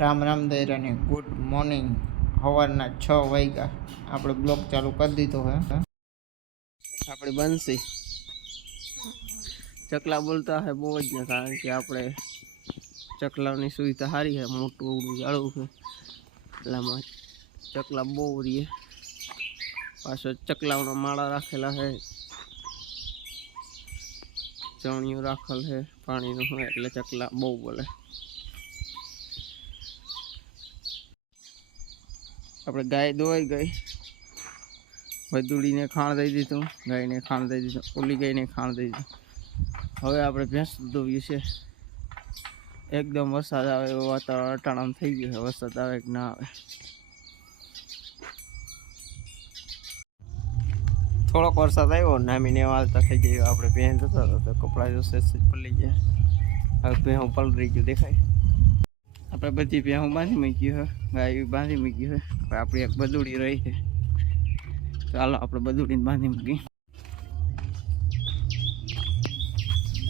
રામ રામ દૈરાને good morning. સવારના છ વાગ્યા. આપણે બ્લોક ચાલુ કરી દીધો હે. આપણે બનશી. ચકલા બોલતા હે બહુ જ કારણ કે આપણે ચકલાની સુવિધા સારી છે મોટું ઉડું જાળવું છે એટલામાં ચકલા બહુ રહીએ પાછો ચકલાઓના માળા રાખેલા છે ચણિયું રાખેલ છે પાણીનું હોય એટલે ચકલા બહુ બોલે. આપણે ગાય દોવાઈ ગઈ. વધુડીને ખાણ દઈ દીધું, ગાયને ખાણ દઈ દીધું, ઓલી ગાયને ખાણ દઈ દીધું. હવે આપણે ભેંસ દોવીએ છે એકદમ વરસાદ આવે એવું વાતાવરણ અટાણામ થઈ ગયું છે. વરસાદ આવે કે ના આવે. થોડોક વરસાદ આવ્યો, નામીને વાળતા થઈ ગયો. આપણે ભેં જતો હતો, તો કપડાં જોશે પલળી ગયા. હવે ભેહું પલળી ગયું, દેખાય. આપણે બધી ભેહું બાંધી મૂકી હોય ગાય બાંધી મૂક્યું હોય આપણી એક બદુડી રહી છે. ચાલો આપણે બદુડીને બાંધી મૂકી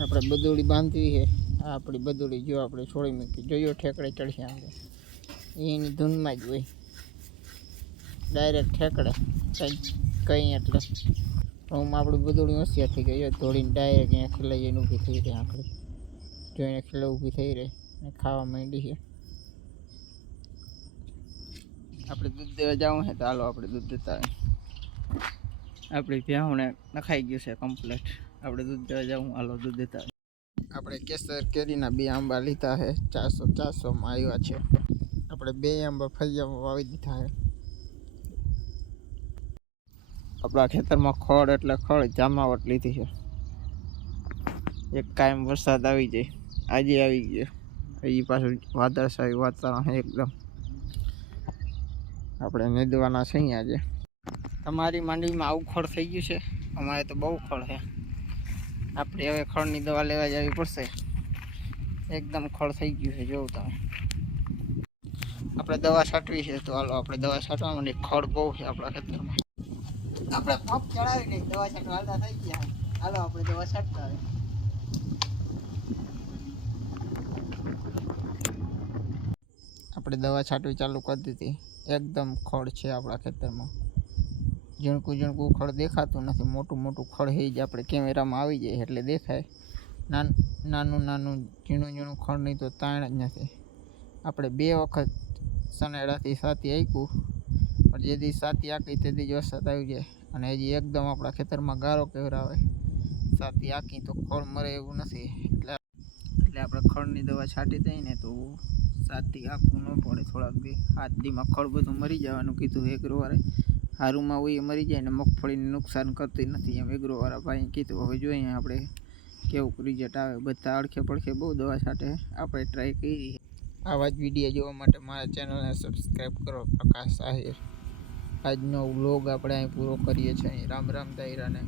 આપણે બદુડી બાંધવી છે. આપણી બદુડી જો આપણે છોડી મૂકી. જોયો ઠેકડે ચડશે આપણે એની ધૂનમાં જ હોય. ડાયરેક્ટ ઠેકડે. કંઈ કંઈ એટલે. હું આપણું બદુડી હોશિયાર થઈ ગઈ ધોળીને ડાયરેક્ટ અહીંયા ખીલાઈ જઈને ઊભી થઈ રહી આંકડી જોઈને ખીલે ઊભી થઈ રહી. ખાવા માંડી છે. આપણે દૂધ દેવા જવું છે તો હાલો આપણે દૂધ દેતા આવીએ આપણી ભ્યાઉને નખાઈ ગયું છે કમ્પ્લેટ આપણે દૂધ દેવા જવું, હાલો દૂધ દેતા આવીએ. આપણે કેસર, કેરીના બે આંબા લીધા છે ચારસો, ચારસોમાં આવ્યા છે. આપણે બે આંબા ફળિયામાં વાવી દીધા છે આપણા ખેતરમાં ખડ એટલે ખડ જામાવટ લીધી છે. એક કાયમ વરસાદ આવી જાય, આજે આવી ગયો. એ પાછું વાદળછાયું વાતાવરણ છે એકદમ. આપણે નીંદવાના છે. આજે તમારી માંડવીમાં આવું ખળ થઈ ગયું છે? અમારે તો બહુ ખળ છે. આપણે હવે ખળની દવા લેવા જવી પડશે. એકદમ ખળ થઈ ગયું છે જોઉં તમે. આપણે દવા છાંટવી છે તો હાલો આપણે દવા છાંટવા માટે ખળ બહુ છે આપણા ખેતરમાં. આપણે પંપ ચડાવીને દવા છાંટવા હાલતા થઈ ગયા. હાલો આપણે દવા છાંટતા આપણે દવા છાંટવી ચાલુ કરી દીધી. એકદમ ખડ છે આપણા ખેતરમાં. ઝીણકું ઝીણકું ખડ દેખાતું નથી. મોટું મોટું ખડ હે જ આપણે કેમેરામાં આવી જાય એટલે દેખાય. નાન, નાનું ઝીણું ઝીણું ખડની તો તાણ જ નથી. આપણે બે વખત સનેડાથી સાથી આંક્યું પણ જે દી સાથી આંકી તે દી જ વરસાદ આવી જાય. અને હજી એકદમ આપણા ખેતરમાં ગારો કેવરાવે. સાથી આંકી તો ખોળ મરે એવું નથી. એટલે આપણે ખડની દવા છાંટી દઈએ ને તો સાતથી આપવું ન પડે. થોડાક બી હાથ દીમાં ખળ બધું મરી જવાનું કીધું એગ્રોવાળે હારુમાં હોય એ મરી જાય ને મગફળીને નુકસાન કરતી નથી એમ એગ્રોવાળા ભાઈ કીધું. હવે જોઈએ આપણે કેવું રિઝલ્ટ આવે. બધા અડખે પડખે બહુ દવા છાંટે. આપણે ટ્રાય કરી આવા જ વીડિયો જોવા માટે મારા ચેનલને સબસ્ક્રાઈબ કરો. પ્રકાશ આહિર. આજનો વ્લોગ આપણે અહીં પૂરો કરીએ છીએ. રામ રામ દાયરાને